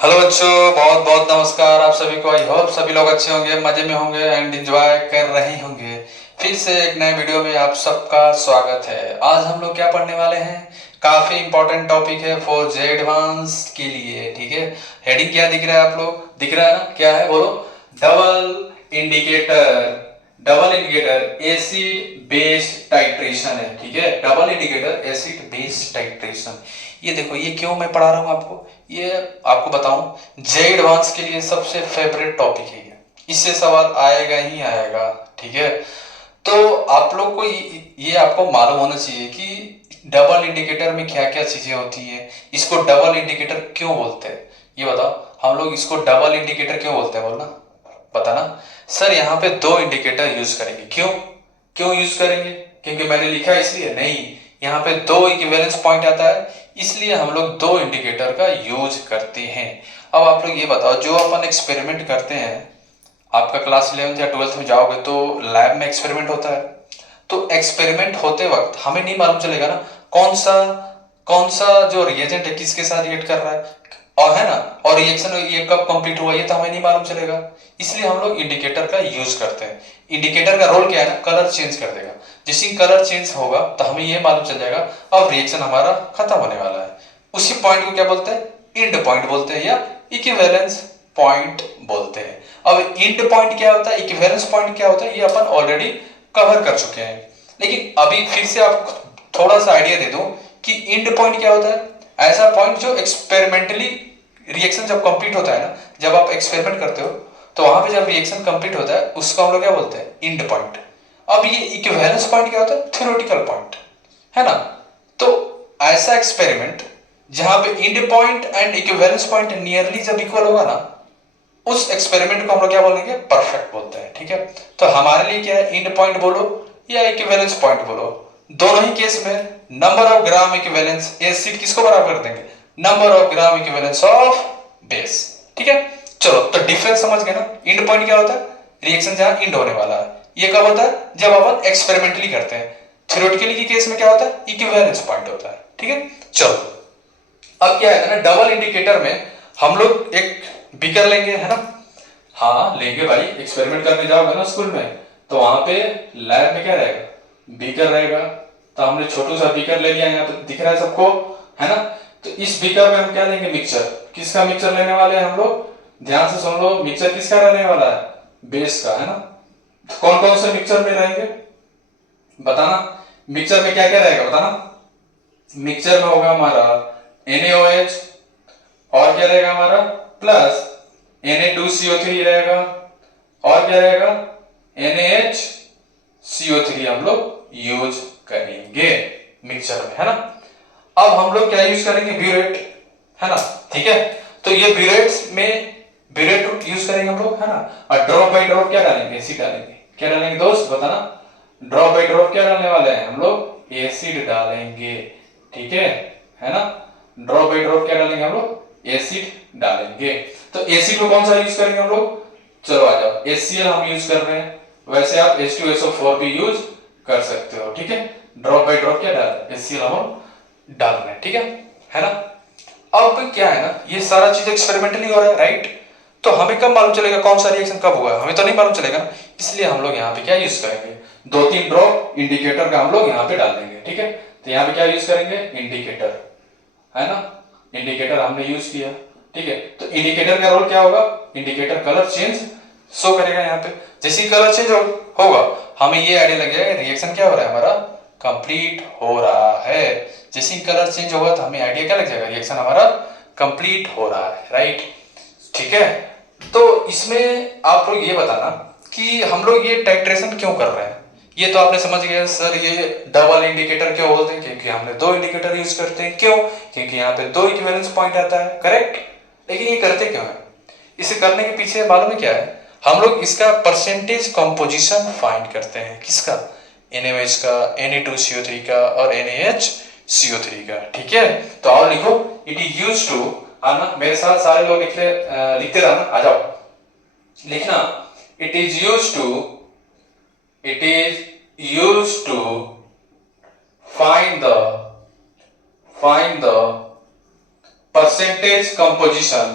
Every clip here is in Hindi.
हेलो बच्चों, बहुत बहुत नमस्कार आप सभी को। आई होप सभी लोग अच्छे होंगे, मजे में होंगे एंड एंजॉय कर रहे होंगे। फिर से एक नए वीडियो में आप सबका स्वागत है। आज हम लोग क्या पढ़ने वाले हैं, काफी इंपॉर्टेंट टॉपिक है फॉर जे एडवांस के लिए। ठीक है, हेडिंग क्या दिख रहा है, आप लोग दिख रहा है ना, क्या है बोलो? Double indicator. Double indicator acid base titration है। ठीक है, double indicator acid base titration. ये देखो, ये क्यों मैं पढ़ा रहा हूँ आपको, ये आपको बताऊं, जे एडवांस के लिए सबसे फेवरेट टॉपिक है ये। इससे सवाल आएगा ही आएगा। ठीक है, तो आप लोग को ये आपको मालूम होना चाहिए कि डबल इंडिकेटर में क्या क्या चीजें होती हैं, इसको डबल इंडिकेटर क्यों बोलते हैं। ये बताओ, हम लोग इसको डबल इंडिकेटर क्यों बोलते हैं, बोलना बताना। सर यहाँ पे दो इंडिकेटर यूज करेंगे। क्यों क्यों यूज करेंगे? क्योंकि मैंने लिखा है इसलिए नहीं, यहाँ पे दो इक्विवेलेंस पॉइंट आता है, इसलिए हम लोग दो इंडिकेटर का यूज करते हैं। अब आप लोग ये बताओ, जो अपन एक्सपेरिमेंट करते हैं, आपका क्लास 11th या 12th में जाओगे तो लैब में एक्सपेरिमेंट होता है। तो एक्सपेरिमेंट होते वक्त हमें नहीं मालूम चलेगा ना कौन सा जो रिएजेंट है किसके साथ रिएक्ट कर रहा है, और है ना, और रिएक्शन ये कब कंप्लीट हुआ ये तो हमें नहीं मालूम चलेगा। इसलिए हम लोग इंडिकेटर का यूज करते हैं। इंडिकेटर का रोल क्या है ना, कलर चेंज कर देगा। जिस कलर चेंज होगा तो हमें ये मालूम चल जाएगा अब रिएक्शन हमारा खत्म होने वाला है। उसी पॉइंट को क्या बोलते हैं, इंड पॉइंट बोलते हैं या इक्विवेलेंस पॉइंट बोलते हैं। अब इंड पॉइंट क्या होता है, इक्विवेलेंस पॉइंट क्या होता है, ये अपन ऑलरेडी कवर कर चुके हैं। लेकिन अभी फिर से आप थोड़ा सा आइडिया दे दूं कि इंड पॉइंट क्या होता है। ऐसा पॉइंट जो एक्सपेरिमेंटली रिएक्शन जब कंप्लीट होता है ना, जब आप एक्सपेरिमेंट करते हो तो वहां पे जब रिएक्शन कंप्लीट होता है उसको हम लोग क्या बोलते हैं, इंड पॉइंट। अब ये इक्विवेलेंस पॉइंट क्या होता है, थ्योरेटिकल पॉइंट, है ना। तो ऐसा एक्सपेरिमेंट जहां पे end point and equivalence point nearly जब इक्वल होगा ना, उस एक्सपेरिमेंट को हम लोग क्या बोलेंगे, परफेक्ट बोलते हैं। ठीक है, तो हमारे लिए क्या है, इंड पॉइंट बोलो या इक्विवेलेंस पॉइंट बोलो, दोनों ही केस में number of gram equivalence acid किसको बराबर कर देंगे, number of gram equivalence of base. ठीक है, चलो तो डिफरेंस समझ गए ना। इंड पॉइंट क्या होता है, रिएक्शन जहां इंड होने वाला है। ये कब होता है, जब अपन एक्सपेरिमेंटली करते हैं। थ्योरेटिकली के केस में क्या होता है, इक्विवेलेंस पॉइंट होता है। ठीक है, चलो अब क्या है ना, डबल इंडिकेटर में हम लोग एक बीकर लेंगे, है ना। हाँ लेंगे भाई, एक्सपेरिमेंट करने जाओगे ना स्कूल में तो वहां पे लैब में क्या रहेगा, बीकर रहेगा। तो हमने छोटू सा बीकर ले लिया, यहाँ पे दिख रहा है सबको, है ना। तो इस बीकर में हम क्या लेंगे, मिक्सचर। किसका मिक्सचर लेने वाले हैं हम लोग, ध्यान से सुन लो, मिक्सचर किसका रहने वाला है, बेस का, है ना। तो कौन कौन से मिक्सचर में रहेंगे बताना, मिक्सचर में क्या क्या रहेगा बताना। मिक्सचर में होगा हमारा NaOH, और क्या रहेगा हमारा, प्लस Na2CO3 रहेगा, और क्या रहेगा, NaHCO3 हम लोग यूज करेंगे मिक्सचर में, है ना। अब हम लोग क्या यूज करेंगे, ब्यूरेट, है ना। ठीक है, तो ये ब्यूरेट में ब्यूरेट यूज करेंगे हम लोग, है ना। और ड्रॉप बाई ड्रॉप क्या डालेंगे, एसिड डालेंगे। क्या डालेंगे दोस्त बताना, ड्रॉप बाई ड्रॉप क्या डालने वाले हैं हम लोग, एसिड डालेंगे। ठीक है ना। ड्रॉप बाई ड्रॉप क्या डालेंगे हम लोग, एसिड डालेंगे। तो एसिड को कौन सा यूज करेंगे हम लोग, चलो आ जाओ, HCl हम यूज कर रहे हैं, वैसे आप H2SO4 भी यूज कर सकते हो। ठीक है, ड्रॉप बाई ड्रॉप क्या डाल, HCl हम डाल रहे हैं। ठीक है ना। अब क्या है ना, ये सारा चीज एक्सपेरिमेंटली हो रहा है, राइट। तो हमें कब मालूम चलेगा कौन सा रिएक्शन कब हुआ, हमें तो नहीं मालूम चलेगा ना। इसलिए हम लोग यहाँ पे क्या यूज करेंगे, 2-3 ड्रॉप इंडिकेटर का हम लोग यहाँ पे डाल देंगे। ठीक है, तो यहाँ पे क्या यूज करेंगे, इंडिकेटर, है ना। इंडिकेटर हमने यूज किया। ठीक है, तो इंडिकेटर का रोल क्या होगा, इंडिकेटर कलर चेंज शो करेगा। यहाँ पे जैसे कलर चेंज होगा हमें ये आइडिया लग जाएगा रिएक्शन क्या हो रहा है, हमारा कंप्लीट हो रहा है। जैसे कलर चेंज होगा तो हमें आइडिया क्या लग जाएगा, रिएक्शन हमारा कंप्लीट हो रहा है, राइट। ठीक है, तो इसमें आप लोग ये बताना कि हम लोग ये टाइट्रेशन क्यों कर रहे हैं। ये तो आपने समझ गया सर, ये डबल इंडिकेटर क्यों बोलते हैं, क्योंकि हमने दो इंडिकेटर यूज करते हैं। क्यों, क्योंकि यहाँ पे दो इक्विवेलेंस पॉइंट आता है, करेक्ट। लेकिन ये करते क्यों है, इसे करने के पीछे मालूम है क्या है, हम लोग इसका परसेंटेज कंपोजिशन फाइंड करते हैं। किसका, NaOH का, Na2CO3 का और NaHCO3 का। ठीक है, तो आओ लिखो, इट इज यूज टू, आना मेरे साथ सारे लोग लिखते रहना, आ जाओ लिखना। It is use to find the percentage composition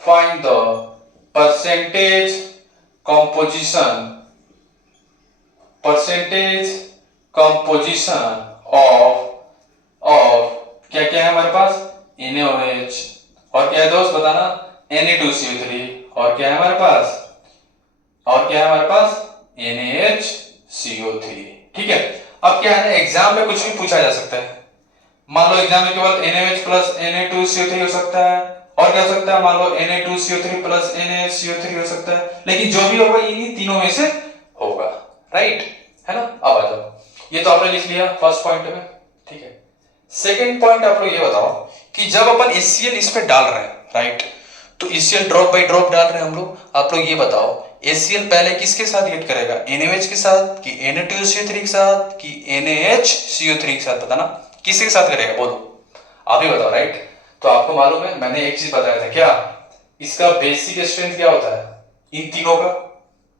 find the percentage composition of क्या क्या है हमारे पास, NaOH, और क्या है दोस्त बताना, Na2CO3, और क्या है हमारे पास NaHCO3। ठीक है, अब क्या है ना, एग्जाम में कुछ भी पूछा जा सकता है। मान लो एग्जाम में केवल NaOH प्लस Na2CO3 हो सकता है, और क्या हो सकता है, मान लो Na2CO3 प्लस NaHCO3 हो सकता है, लेकिन जो भी होगा इन्हीं तीनों में से होगा, राइट है ना। अब आ जाओ, ये तो आपने लिख लिया फर्स्ट पॉइंट में, ठीक है। सेकंड पॉइंट आप लोग ये बताओ कि जब अपन HCl इस पे डाल रहे हैं, राइट, तो HCl ड्रॉप बाय ड्रॉप डाल रहे हैं हम लोग, आप लोग ये बताओ HCl पहले किसके साथ रिएक्ट करेगा, NaOH के साथ कि Na2CO3 के साथ कि NaHCO3 के साथ, बताना किसके साथ करेगा, बोलो आप ही बताओ, राइट। तो आपको मालूम है, मैंने एक चीज बताया था, क्या इसका बेसिक स्ट्रेंथ क्या होता है इन तीनों का,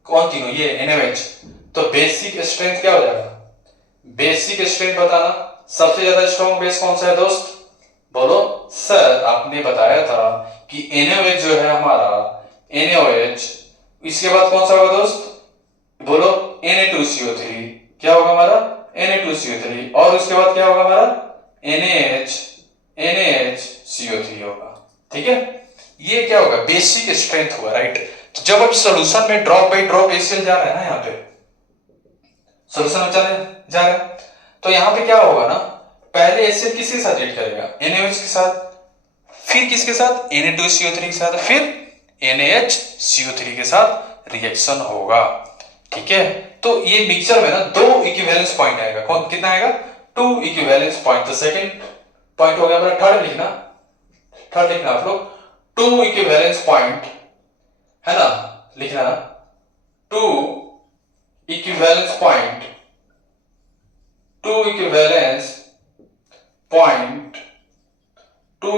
कौन तीनों, ये NaOH, तो बेसिक स्ट्रेंथ क्या हो जाएगा, बेसिक स्ट्रेंथ बताना, सबसे ज्यादा स्ट्रॉन्ग बेस कौन सा है दोस्त, बोलो। सर आपने बताया था कि NaOH जो है हमारा, NaOH, इसके बाद कौन सा होगा दोस्त, बोलो Na2CO3, क्या होगा हमारा Na2CO3, और उसके बाद क्या होगा हमारा NaHCO3 होगा, ठीक है। ये क्या होगा, बेसिक स्ट्रेंथ हुआ, राइट। तो जब अब सॉल्यूशन में ड्रॉप बाय ड्रॉप HCl जा रहा है ना, यहाँ पे सॉल्यूशन में चले जा रहा है, तो यहाँ पे क्या होगा ना, पहले HCl किसके साथ रिएक्ट करेगा, NaOH के साथ, फिर किसके साथ, Na2CO3 के साथ, फिर NaHCO3 के साथ रिएक्शन होगा, ठीक है। तो ये मिक्सचर में ना 2 इक्विवेलेंस पॉइंट आएगा, कौन कितना आएगा, 2 इक्विवेलेंस पॉइंट। तो सेकंड पॉइंट हो गया हमारा, थर्ड लिखना आप लोग, 2 इक्विवेलेंस पॉइंट है ना, लिखना 2 equivalence point, 2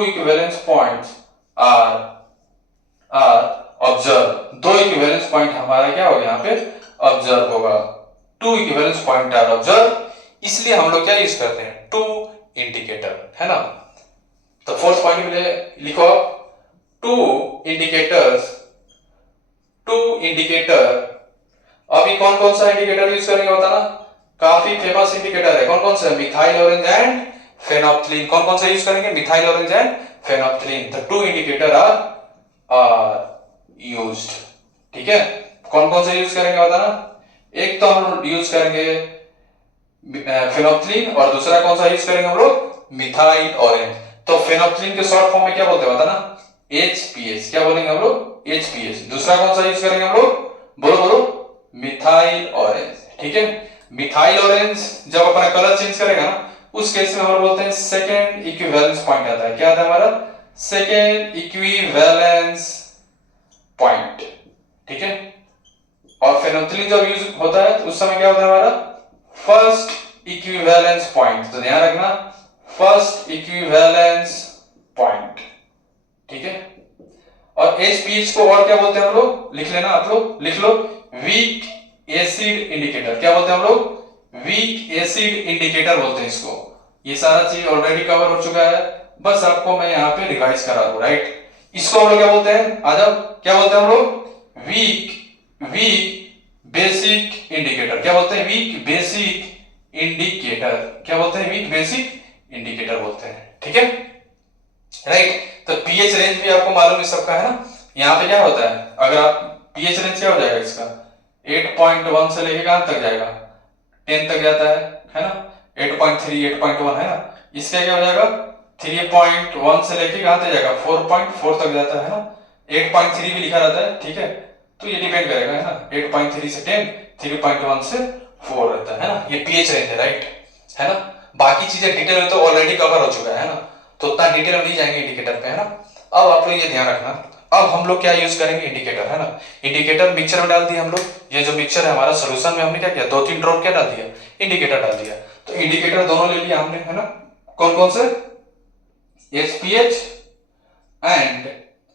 equivalence points are observe, 2 equivalence point हमारा क्या होगा, यहाँ पे ऑब्जर्व होगा, 2 इक्विवेलेंस पॉइंट आर ऑब्जर्व, इसलिए हम लोग क्या यूज करते हैं, 2 इंडिकेटर, है ना। तो फोर्थ पॉइंट में लिखो 2 इंडिकेटर। अभी कौन कौन सा इंडिकेटर यूज करेंगे बताना, काफी फेमस इंडिकेटर है, कौन कौन सा, मिथाइल ऑरेंज एंड फेनोप्थलीन, कौन कौन सा यूज करेंगे, methyl orange and phenolphthalein. The 2 indicator are used, ठीक है। कौन कौन सा यूज करेंगे बताना, एक तो हम यूज करेंगे फेनोप्थलीन, और दूसरा कौन सा यूज करेंगे हम लोग, मिथाइल ऑरेंज। तो फेनोप्थलीन के शॉर्ट फॉर्म में क्या बोलते हैं बताना, HPS, क्या बोलेंगे हम लोग, HPS। दूसरा कौन सा यूज करेंगे हम लोग, बोलो मिथाइल ऑरेंज, ठीक है। मिथाइल ऑरेंज जब अपना कलर चेंज करेगा ना, उस केस में हम बोलते हैं सेकेंड इक्विवेलेंस पॉइंट आता है, क्या आता है हमारा, सेकेंड इक्विवेलेंस पॉइंट, ठीक है। और फेनोप्थलीन जब यूज होता है तो उस समय क्या होता है हमारा, फर्स्ट इक्विवेलेंस पॉइंट। तो ध्यान रखना, फर्स्ट इक्विवेलेंस पॉइंट, ठीक है। और HPH को और क्या बोलते हैं हम लोग, लिख लेना आप लोग, लिख लो, वीक एसिड इंडिकेटर, क्या बोलते हैं हम लोग, वीक एसिड इंडिकेटर बोलते हैं इसको। ये सारा चीज ऑलरेडी कवर हो चुका है, बस आपको मैं यहाँ पे रिवाइज करा दूं, राइट। इसको हम लोग क्या बोलते हैं, आ जाओ, क्या बोलते हैं हम लोग, वीक बेसिक इंडिकेटर, क्या बोलते हैं, वीक बेसिक इंडिकेटर, क्या बोलते हैं, वीक बेसिक इंडिकेटर बोलते हैं, ठीक है, राइट। तो पीएच रेंज भी आपको मालूम है सबका, है ना। यहाँ पे क्या होता है, अगर आप पीएच रेंज क्या हो जाएगा इसका, 8.1 से लेके कहां तक जाएगा, 10 तक जाता है ना, 8.3 8.1 है ना। इसका क्या हो जाएगा, 3.1 से लेके कहां तक जाएगा, 4.4 तक जाता है ना, 8.3 भी लिखा रहता है, ठीक है। तो ये डिपेंड करेगा, है ना, 8.3 से 10, 3.1 से 4 रहता है ना, ये पीएच रेंज है, राइट, है ना। बाकी चीजें डिटेल में तो ऑलरेडी कवर हो चुका है ना, तो उतना डिटेल में नहीं जाएंगे इंडिकेटर पे, है ना। अब आप लोग ये ध्यान रखना, अब हम लोग क्या यूज करेंगे, इंडिकेटर, है ना। इंडिकेटर मिक्सचर में डाल दिया हम लोग, ये जो मिक्सचर है हमारा सोल्यूशन में, हमने क्या किया, 2-3 ड्रॉप क्या डाल दिया, इंडिकेटर डाल दिया। तो इंडिकेटर दोनों ले लिया हमने, है ना, कौन कौन से, HPH एंड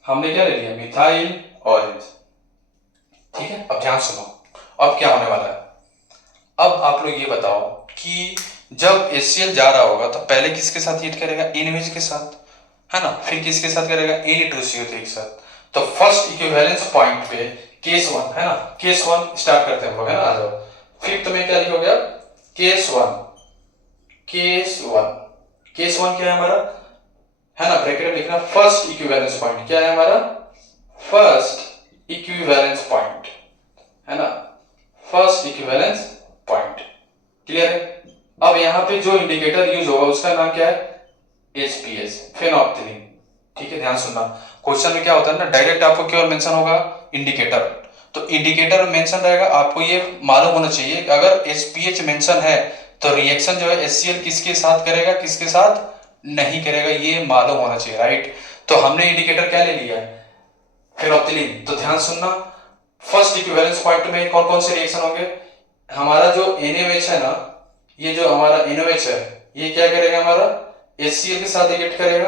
हमने क्या ले लिया, मिथाइल ऑरेंज, ठीक है। अब ध्यान सुनो, अब क्या होने वाला है, अब आप लोग ये बताओ कि जब HCl जा रहा होगा तो पहले किसके साथ हीट करेगा, NaOH के साथ, है ना, फिर किसके साथ करेगा, Na2CO3 के साथ। तो फर्स्ट इक्विवेलेंस पॉइंट पे केस वन है ना, केस वन स्टार्ट करते हैं हम लोग, है ना। आ जाओ, फिफ्थ में क्या लिखोगे आप, case one, case one, case one क्या है हमारा, है ना, ब्रैकेट में लिखना फर्स्ट इक्विवेलेंस पॉइंट, क्या है हमारा, फर्स्ट इक्विवेलेंस पॉइंट, है ना, फर्स्ट इक्विवेलेंस पॉइंट। क्लियर है। अब यहां पे जो इंडिकेटर यूज होगा उसका नाम क्या है, एचपीएस, फेनोप्थिलीन। ठीक है, ध्यान सुनना, क्वेश्चन में क्या होता है ना, डायरेक्ट आपको केवल मेंशन होगा इंडिकेटर, तो इंडिकेटर मेंशन रहेगा, आपको ये मालूम होना चाहिए कि अगर एचपीएच मेंशन है तो रिएक्शन जो है एचसीएल किसके साथ करेगा, किसके साथ नहीं करेगा, ये मालूम होना चाहिए, राइट। तो हमने इंडिकेटर क्या ले लिया है, फेनोप्थिलीन। तो ध्यान सुनना, फर्स्ट इक्विवेलेंस पॉइंट में कौन कौन से रिएक्शन होंगे, हमारा जो NaOH है ना, ये जो हमारा NaOH है ये क्या करेगा, हमारा HCl के साथ रिएक्ट करेगा।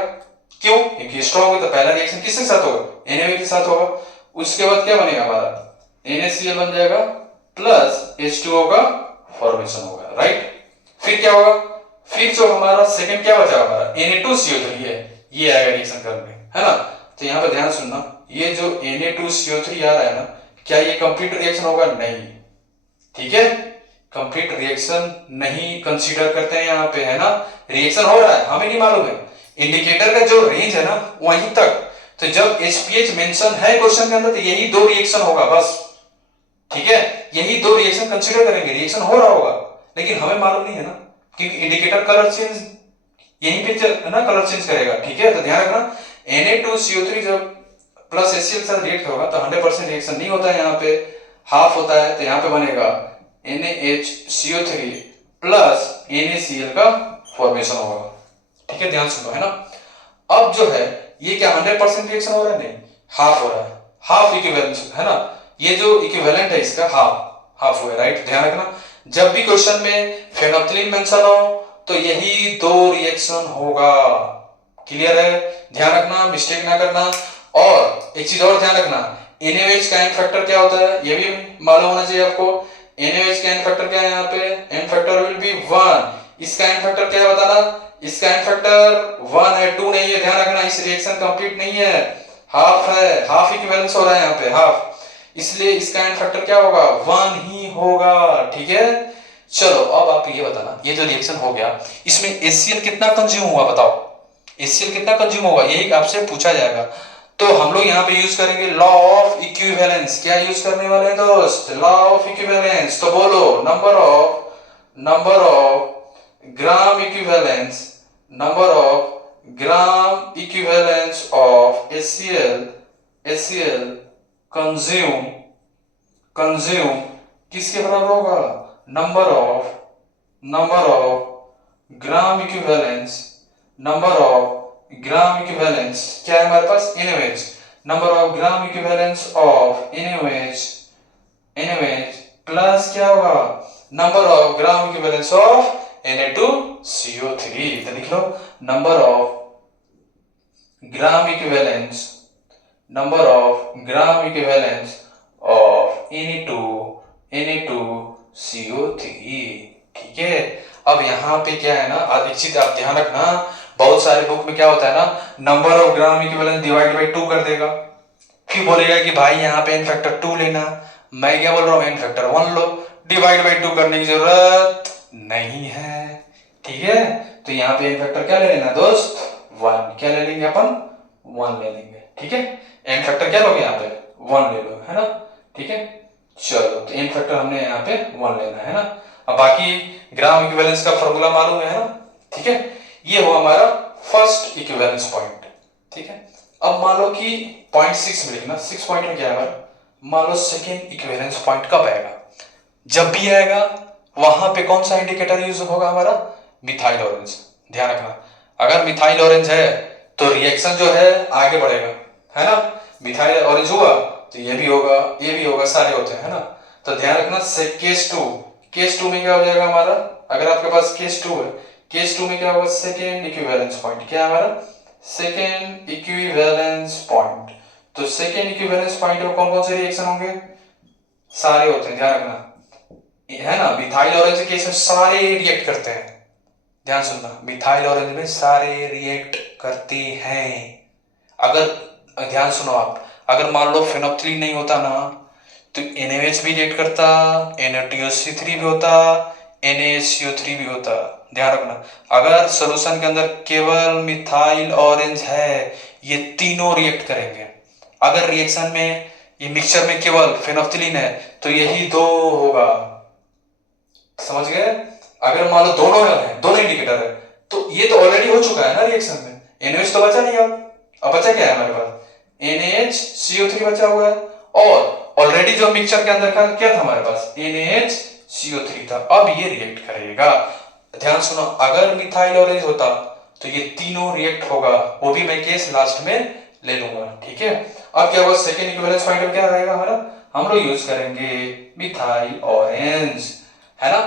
क्यों, क्योंकि स्ट्रॉन्ग है, तो पहला रिएक्शन किसके साथ होगा, NaOH के साथ होगा। उसके बाद क्या बनेगा, हमारा NaCl बन जाएगा प्लस H2O का फॉर्मेशन होगा, राइट। फिर क्या होगा, फिर जो हमारा सेकंड क्या बचा, हमारा Na2CO3 है, ये आएगा रिएक्शन करने, है ना। तो यहाँ पे ध्यान सुनना, ये जो Na2CO3 आ रहा है ना, क्या ये कंप्लीट रिएक्शन होगा, नहीं, ठीक है, कंप्लीट रिएक्शन नहीं कंसीडर करते हैं यहाँ पे, है ना। रिएक्शन हो रहा है, हमें नहीं मालूम है, इंडिकेटर का जो रेंज है ना वहीं तक। तो जब एचपीएच मेंशन है क्वेश्चन के अंदर तो यही दो रिएक्शन होगा बस, ठीक है, यही दो रिएक्शन कंसीडर करेंगे, रिएक्शन हो रहा होगा, लेकिन हमें मालूम नहीं है ना, क्योंकि इंडिकेटर कलर चेंज यहीं पे ना कलर चेंज करेगा, ठीक है। तो ध्यान रखना, Na2CO3 जब प्लस HCl के साथ रिएक्ट होगा तो 100% रिएक्शन नहीं होता है, यहाँ पे हाफ होता है, तो यहाँ पे बनेगा NaHCO3 प्लस NaCl का फॉर्मेशन होगा, ठीक है, ध्यान सुनो, है ना। अब जो है ये क्या 100% रिएक्शन हो रहा है, नहीं, हाफ हो रहा है, हाफ इक्विवेलेंस, है ना, ये जो इक्विवेलेंट है इसका हाफ हाफ हुआ है, राइट। ध्यान रखना, जब भी क्वेश्चन में फेनोप्थिलीन मेंशन हो तो यही दो रिएक्शन होगा, क्लियर है, ध्यान रखना, मिस्टेक ना करना। और एक चीज और ध्यान रखना, NaOH का एन फैक्टर क्या होता है, ये भी मालूम होना चाहिए आपको। NaOH का एन फैक्टर क्या है, यहाँ पे एन फैक्टर विल बी 1, इसका एन फैक्टर क्या है बताना, इसका एन फैक्टर 1 है, 2 नहीं है, ध्यान रखना, इस रिएक्शन कंप्लीट नहीं है, हाफ है, हाफ इक्विवेलेंस हो रहा है यहाँ पे, हाफ, इसलिए इसका एन फैक्टर क्या होगा, 1 ही होगा, ठीक है। चलो अब आप ये बताना, ये जो रिएक्शन हो गया इसमें HCl कितना कंज्यूम हुआ, बताओ HCl कितना कंज्यूम होगा, यही आपसे पूछा जाएगा। तो हम लोग यहाँ पे यूज करेंगे लॉ ऑफ इक्विवेलेंस, क्या यूज करने वाले हैं दोस्त, लॉ ऑफ इक्विवेलेंस। तो बोलो, number of gram equivalence, number of gram equivalence of HCl consume किसके बराबर होगा, number of gram equivalence, number of gram equivalence क्या है हमारे पास, NaOH, number of gram equivalence of NaOH plus क्या होगा, number of gram equivalence of Na2CO3। तो लिख लो, number of gram equivalence of Na2CO3, ठीक है। अब यहाँ पे क्या है ना, एक चीज आप ध्यान रखना, बहुत सारे बुक में क्या होता है ना, number of gram equivalence divide by 2 कर देगा, फिर बोलेगा कि भाई यहाँ पे एन फैक्टर 2 लेना, मैं क्या बोल रहा हूँ, एन फैक्टर 1 लो, डिवाइड बाई 2 करने की जरूरत नहीं है, ठीक है। तो यहाँ पे एन फैक्टर क्या ले लेना दोस्त, 1, क्या ले लेंगे अपन, 1 ले लेंगे, ठीक है। एन फैक्टर क्या लोगे यहाँ पे, 1 ले लो, है ना, ठीक है। चलो, तो एन फैक्टर हमने यहाँ पे 1 लेना है ना। अब बाकी ग्राम इक्विवेलेंस का फॉर्मूला मालूम है ना, ठीक है। ये हुआ हमारा फर्स्ट इक्विवेलेंस पॉइंट, ठीक है। अब मान लो कि पॉइंट 6 में लिखना, 6 पॉइंट में क्या है हमारा, मान लो सेकेंड इक्विवेलेंस पॉइंट कब आएगा, जब भी आएगा वहां पे कौन सा इंडिकेटर यूज होगा, हमारा मिथाइल ऑरेंज। ध्यान रखना, अगर मिथाइल ऑरेंज है तो रिएक्शन जो है आगे बढ़ेगा, है ना, मिथाइल ऑरेंज हुआ तो ये भी होगा, ये भी होगा, सारे होते हैं, है ना। तो ध्यान रखना, केस 2 में क्या हो जाएगा हमारा, अगर आपके पास केस 2 है, केस 2 में क्या होगा, सेकेंड इक्विवेलेंस पॉइंट, क्या है हमारा, सेकेंड इक्विवेलेंस पॉइंट। तो सेकेंड इक्विवेलेंस पॉइंट में कौन कौन से रिएक्शन होंगे, सारे होते हैं, ध्यान रखना, है ना। मिथाइल ऑरेंज के केस में सारे रिएक्ट करते हैं, ध्यान सुनना, मिथाइल ऑरेंज में सारे रिएक्ट करते हैं। अगर ध्यान सुनो आप, अगर मान लो फेनोप्थिलीन नहीं होता ना तो NaOH भी रिएक्ट करता, Na2CO3 भी होता, NaCO3 भी होता। ध्यान रखना, अगर सॉल्यूशन के अंदर केवल मिथाइल ऑरेंज है ये तीनों रिएक्ट करेंगे। अगर रिएक्शन में ये मिक्सचर में केवल फेनोप्थिलीन है तो यही दो होगा। समझ गए? अगर मान लो दोनों है, दोनों इंडिकेटर है, तो ये तो ऑलरेडी हो चुका है ना रिएक्शन में। NaOH तो बचा नहीं, अब बचा क्या है हमारे पास? NaHCO3 बचा हुआ है, और ऑलरेडी जो मिक्सचर के अंदर का क्या था हमारे पास? NaHCO3 था। अब ये रिएक्ट करेगा। ध्यान सुनो, अगर मिथाइल ऑरेंज होता तो ये तीनों रिएक्ट होगा, वो भी मैं केस लास्ट में ले लूंगा। ठीक है, अब क्या होगा? सेकेंड इक्विवेलेंस पॉइंट क्या रहेगा हमारा? हम लोग यूज करेंगे मिथाइल ऑरेंज, है ना।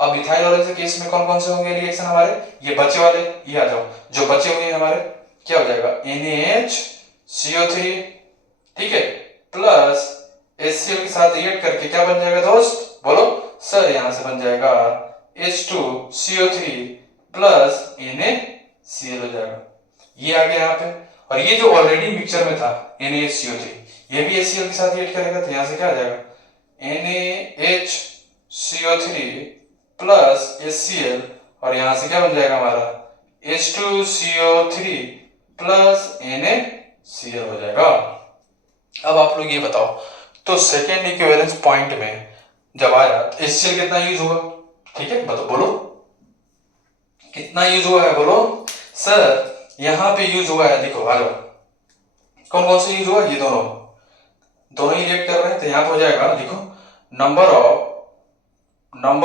अब मिथाइल ऑरेंज के केस में कौन कौन से होंगे रिएक्शन हमारे? ये बचे वाले, ये आ जाओ, जो बचे हुए हमारे क्या हो जाएगा? NaHCO3, ठीक है, प्लस HCl के साथ रिएक्ट करके क्या बन जाएगा दोस्त? बोलो सर। यहां से बन जाएगा H2CO3 प्लस NaCl हो जाएगा। ये आ गया यहाँ पे, और ये जो ऑलरेडी मिक्सचर में था NaHCO3, ये भी HCl के साथ रिएक्ट करेगा, तो यहां से क्या आ जाएगा? NaHCO3 प्लस HCl, और यहां से क्या बन जाएगा हमारा? H2CO3 प्लस NaCl हो जाएगा। अब आप लोग ये बताओ, तो सेकेंड इक्विवेलेंस पॉइंट में जब आया तो HCl कितना यूज हुआ? ठीक है, बताओ, बोलो कितना यूज हुआ है? बोलो सर। यहां पे यूज हुआ है, देखो आ जाओ, कौन कौन से यूज हुआ? ये दोनों दोनों ही रिएक्ट कर रहे हैं, तो यहां पे हो जाएगा, देखो, number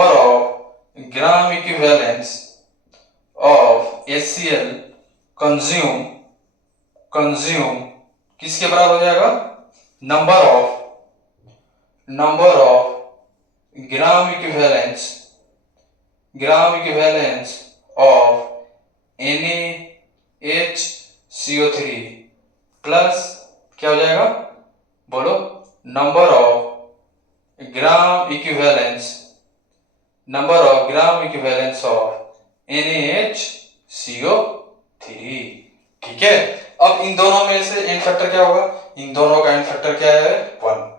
of gram equivalence of HCl consume किसके बराबर हो जाएगा? Number of gram equivalence of NaHCO3 plus क्या हो जाएगा? बोलो, number of gram equivalence of NaHCO3। ठीक है, अब इन दोनों में से एन फैक्टर क्या होगा? इन दोनों का एन फैक्टर क्या है? 1।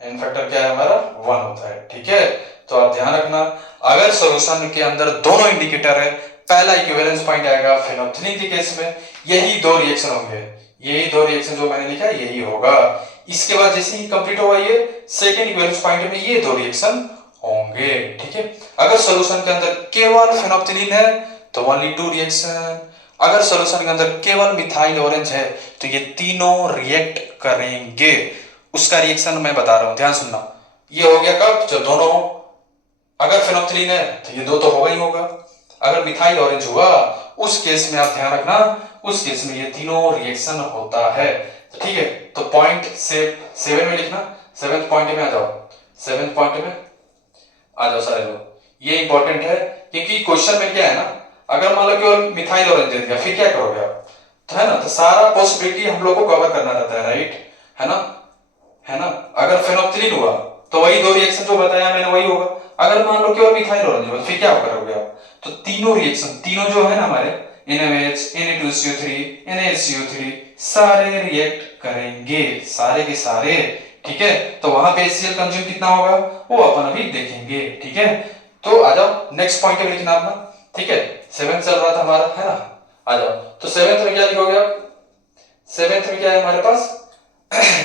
एन फैक्टर क्या है हमारा? 1 होता है। ठीक है, तो आप ध्यान रखना, अगर सॉल्यूशन के अंदर दोनों इंडिकेटर है, पहला इक्विवेलेंस पॉइंट आएगा फेनोप्थिलीन के केस में, यही दो रिएक्शन होंगे, यही दो रिएक्शन जो मैंने लिखा यही होगा। इसके बाद जैसे ही कंप्लीट होगा ये सेकेंड इक्विवेलेंस पॉइंट में ये दो रिएक्शन होंगे। ठीक है, अगर सॉल्यूशन के अंदर केवल फेनोप्थिलीन है तो ओनली 2 रिएक्शन। अगर सॉल्यूशन के अंदर केवल मिथाइल ऑरेंज है तो ये तीनों रिएक्ट करेंगे। उसका रिएक्शन मैं बता रहा हूं, ध्यान सुनना। ये हो गया कब? जब दोनों, अगर फेनोप्थिलीन है तो ये दो तो होगा ही होगा। अगर मिथाइल ऑरेंज हुआ उस केस में आप ध्यान रखना, उस केस में ये तीनों रिएक्शन होता है। ठीक है, तो पॉइंट 7 में लिखना, 7th पॉइंट में आ जाओ, 7th पॉइंट में आ जाओ सारे लोग। ये इंपॉर्टेंट है क्योंकि क्वेश्चन में क्या है ना, अगर मान लो केवल मिथाइल ऑरेंज दे दिया फिर क्या करोगे आप? तो है ना, तो सारा पॉसिबिलिटी हम लोग को कवर करना रहता है, राइट? है ना। अगर फेनोप्थिलीन हुआ तो वही दो रिएक्शन जो बताया मैंने वही होगा। अगर मान लो केवल मिथाइल ऑरेंज हुआ फिर क्या करोगे आप? तो तीनों रिएक्शन, तीनों जो है ना हमारे NaOH, Na2CO3, NaHCO3 सारे रिएक्ट करेंगे, सारे के सारे। ठीक है, तो वहां पे HCl कंज्यूम कितना होगा वो अपन अभी देखेंगे। ठीक है, तो आ जाओ नेक्स्ट पॉइंट में लिखना अपना। ठीक है, 7th चल रहा था हमारा, है ना। आ जाओ, तो 7th में क्या लिखोगे आप? 7th में क्या है हमारे पास?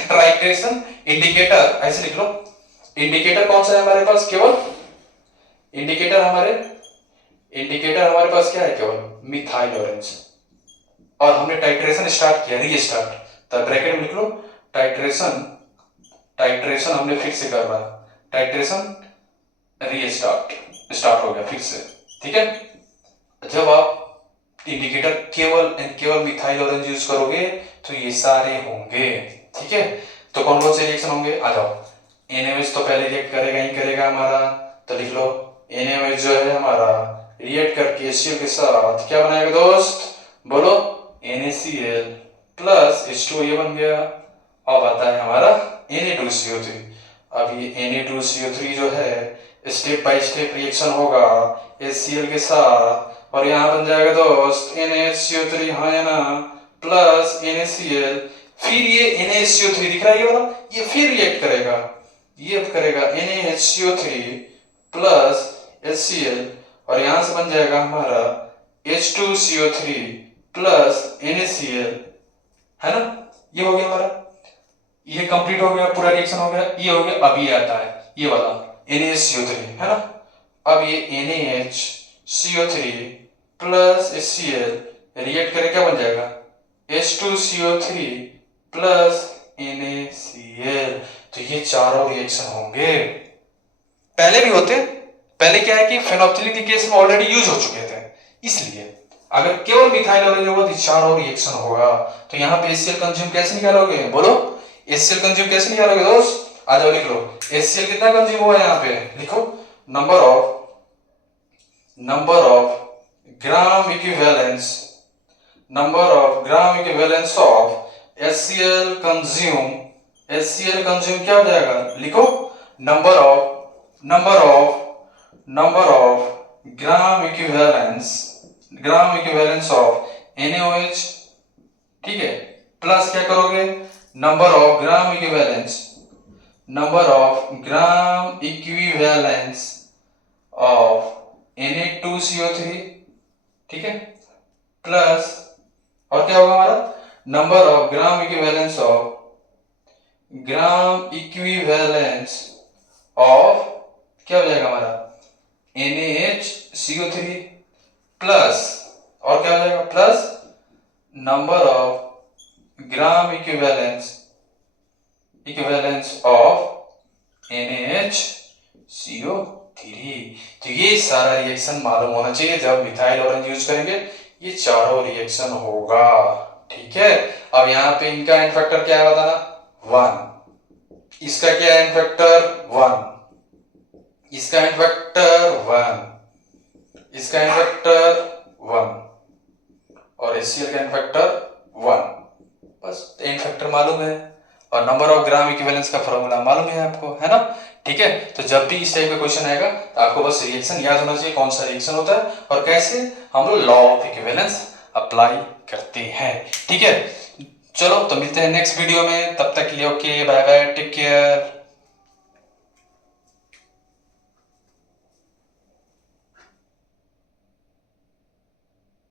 ट्राइट्रेशन इंडिकेटर, ऐसे लिख लो। इंडिकेटर कौन सा है हमारे पास? केवल इंडिकेटर हमारे पास क्या है? केवल मिथाइल ऑरेंज। और हमने टाइट्रेशन स्टार्ट किया, रीस्टार्ट, तो ब्रैकेट में लिख लो टाइट्रेशन हमने फिर से करना, टाइट्रेशन स्टार्ट हो गया फिर से। ठीक है, जब आप इंडिकेटर केवल मिथाइल ऑरेंज यूज करोगे तो ये सारे होंगे। ठीक है, तो कौन कौन से रिएक्शन होंगे? आ जाओ, NaOH तो पहले रिएक्ट करेगा ही करेगा हमारा, तो लिख लो NaOH जो है हमारा रिएक्ट करके HCl के साथ क्या बनाएगा दोस्त? बोलो, NaCl प्लस H2O, ये बन गया। अब आता है हमारा Na2CO3। अब ये Na2CO3 जो है स्टेप बाय स्टेप रिएक्शन होगा HCl के साथ, और यहां बन जाएगा दोस्त NaHCO3, हाँ है ना, प्लस NaCl, फिर ये NaHCO3 दिख रहा है ये वाला, ये फिर रिएक्ट करेगा, ये करेगा NaHCO3 प्लस HCl और यहां से बन जाएगा हमारा H2CO3 प्लस NaCl, है ना। ये हो गया हमारा, ये कंप्लीट हो गया, पूरा रिएक्शन हो गया, ये हो गया। अब ये आता है ये वाला NaHCO3, है ना। अब ये NaHCO3 प्लस HCl रिएक्ट करके क्या बन जाएगा H2CO3 प्लस NaCl। तो ये चारों रिएक्शन होंगे, पहले भी होते, पहले क्या है कि फेनोल्फथालीन के केस में ऑलरेडी यूज हो चुके थे, इसलिए अगर केवल मिथाइल ऑरेंज होगा तो चारों रिएक्शन होगा। तो यहाँ पे HCl कंज्यूम कैसे निकालोगे, बोलो HCl कंज्यूम कैसे निकालोगे दोस्त, आ जाओ लिख लो। HCl कितना कंज्यूम हुआ यहाँ पे, लिखो number of gram equivalence, number of gram equivalence of HCl consume, HCl consume क्या हो जाएगा, लिखो number of gram equivalence of NaOH, ठीक है, प्लस क्या करोगे number of gram equivalence of Na2CO3, ठीक है, प्लस और क्या होगा हमारा number of gram equivalence of क्या हो जाएगा हमारा NaHCO3 प्लस और क्या हो जाएगा plus number of gram equivalence of NaHCO3। तो ये सारा रिएक्शन मालूम होना चाहिए, जब मिथाइल ऑरेंज यूज करेंगे ये चारों रिएक्शन होगा, ठीक है। अब यहाँ पे इनका एंड फैक्टर क्या है बताना, 1, इसका क्या है एंड फैक्टर 1, इसका एंड फैक्टर 1, इसका एंड फैक्टर 1 और HCl का एंड फैक्टर 1, बस एंड फैक्टर मालूम है और नंबर ऑफ ग्राम इक्विवेलेंस का फॉर्मूला मालूम है आपको, है ना, ठीक है। तो जब भी इस टाइप का क्वेश्चन आएगा तो आपको बस रिएक्शन याद होना चाहिए, कौन सा रिएक्शन होता है और कैसे हम लोग लॉ ऑफ इक्विवेलेंस अप्लाई करते हैं, ठीक है। चलो तो मिलते हैं नेक्स्ट वीडियो में, तब तक के लिए okay, bye bye, take care.